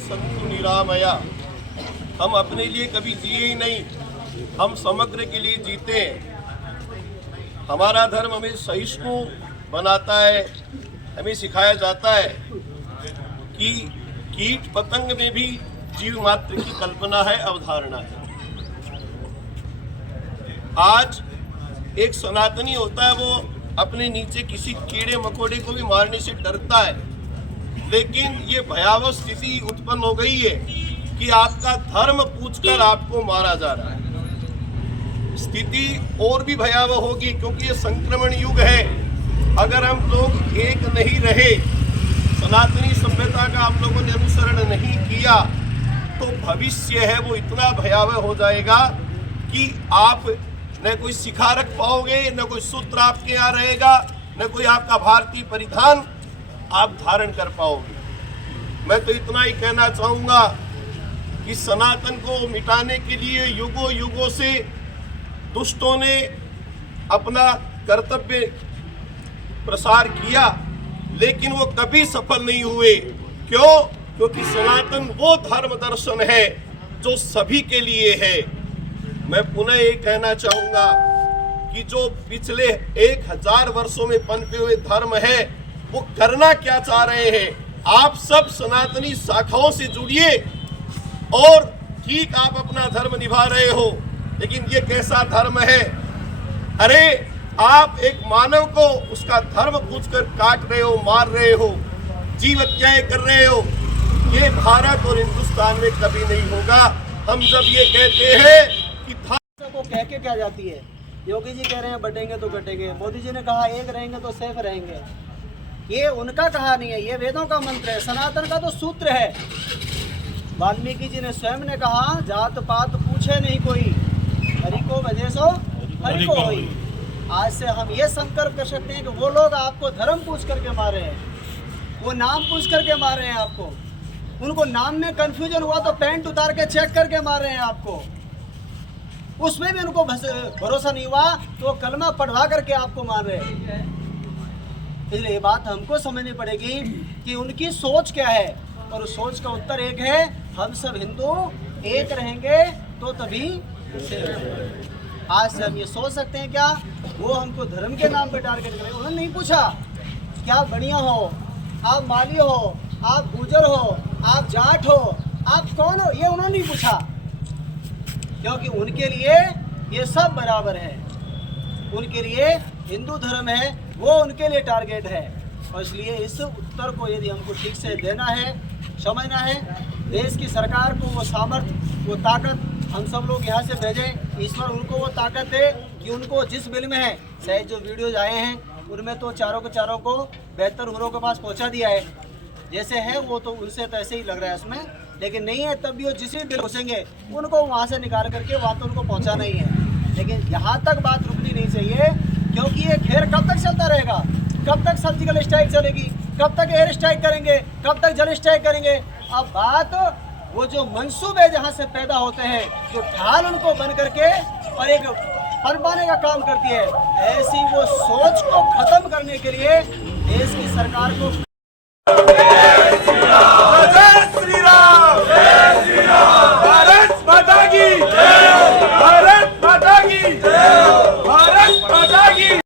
संतु निरामया, हम अपने लिए कभी जिए ही नहीं, हम समग्र के लिए जीते हैं। हमारा धर्म हमें सहिष्णु बनाता है। हमें सिखाया जाता है कि कीट पतंग में भी जीव मात्र की कल्पना है, अवधारणा है। आज एक सनातनी होता है, वो अपने नीचे किसी कीड़े मकोड़े को भी मारने से डरता है, लेकिन ये भयावह स्थिति उत्पन्न हो गई है कि आपका धर्म पूछकर आपको मारा जा रहा है। स्थिति और भी भयावह होगी क्योंकि ये संक्रमण युग है। अगर हम लोग एक नहीं रहे, सनातनी सभ्यता का आप लोगों ने अनुसरण नहीं किया, तो भविष्य है वो इतना भयावह हो जाएगा कि आप न कोई शिखा रख पाओगे, न कोई सूत्र आपके यहाँ रहेगा, न कोई आपका भारतीय परिधान आप धारण कर पाओगे। मैं तो इतना ही कहना चाहूँगा कि सनातन को मिटाने के लिए युगों युगों से दुष्टों ने अपना कर्तव्य प्रसार किया, लेकिन वो कभी सफल नहीं हुए। क्यों? क्योंकि सनातन वो धर्म दर्शन है जो सभी के लिए है। मैं पुनः ये कहना चाहूँगा कि जो पिछले 1000 वर्षों में पनपे हुए धर्म है, वो करना क्या चाह रहे हैं। आप सब सनातनी शाखाओं से जुड़िए और ठीक आप अपना धर्म निभा रहे हो, लेकिन ये कैसा धर्म है? अरे आप एक मानव को उसका धर्म पूछकर काट रहे हो, मार रहे हो, जीव हत्याएं कर रहे हो। ये भारत और हिंदुस्तान में कभी नहीं होगा। हम जब ये कहते हैं कि धर्म को कह के क्या जाती है, योगी जी कह रहे हैं बटेंगे तो कटेंगे, मोदी जी ने कहा एक रहेंगे तो सेफ रहेंगे। ये उनका कहा नहीं है, ये वेदों का मंत्र है, सनातन का तो सूत्र है। वाल्मीकि जी ने स्वयं ने कहा जात पात पूछे नहीं कोई, हरि को भजे सो हरि को होई। आज से हम ये संकल्प कर सकते हैं कि वो लोग आपको धर्म पूछ करके मारे हैं, वो नाम पूछ करके मारे हैं आपको, उनको नाम में कंफ्यूजन हुआ तो पैंट उतार के चेक करके मारे हैं आपको, उसमें भी उनको भरोसा नहीं हुआ तो कलमा पढ़वा करके आपको मार रहे हैं। इसलिए ये बात हमको समझनी पड़ेगी कि उनकी सोच क्या है, और उस सोच का उत्तर एक है, हम सब हिंदू एक रहेंगे तो तभी। आज से हम ये सोच सकते हैं क्या वो हमको धर्म के नाम पे टारगेट करें? उन्होंने नहीं पूछा कि आप बढ़िया हो, आप माली हो, आप गुजर हो, आप जाट हो, आप कौन हो, ये उन्होंने नहीं पूछा, क्योंकि उनके लिए ये सब बराबर है। उनके लिए हिंदू धर्म है वो उनके लिए टारगेट है। और इसलिए इस उत्तर को यदि हमको ठीक से देना है, समझना है, देश की सरकार को वो सामर्थ्य, वो ताकत हम सब लोग यहाँ से भेजें। ईश्वर उनको वो ताकत दे कि उनको जिस बिल में है, शायद जो वीडियोज आए हैं उनमें तो चारों के चारों को बेहतर उम्रों के पास पहुँचा दिया है। जैसे है वो तो उनसे तो ऐसे ही लग रहा है उसमें, लेकिन नहीं है तब भी वो जिस भी बिल घुसेंगे उनको वहाँ से निकाल करके वहाँ तो उनको पहुँचाना ही है। लेकिन यहाँ तक बात रुकनी नहीं चाहिए, क्योंकि ये खेल कब तक चलता रहेगा? कब तक सर्जिकल स्ट्राइक चलेगी? कब तक एयर स्ट्राइक करेंगे? कब तक जल स्ट्राइक करेंगे? अब बात वो जो मंसूबे जहाँ से पैदा होते हैं, जो ढाल उनको बन करके और एक पनपाने का काम करती है, ऐसी वो सोच को खत्म करने के लिए देश की सरकार को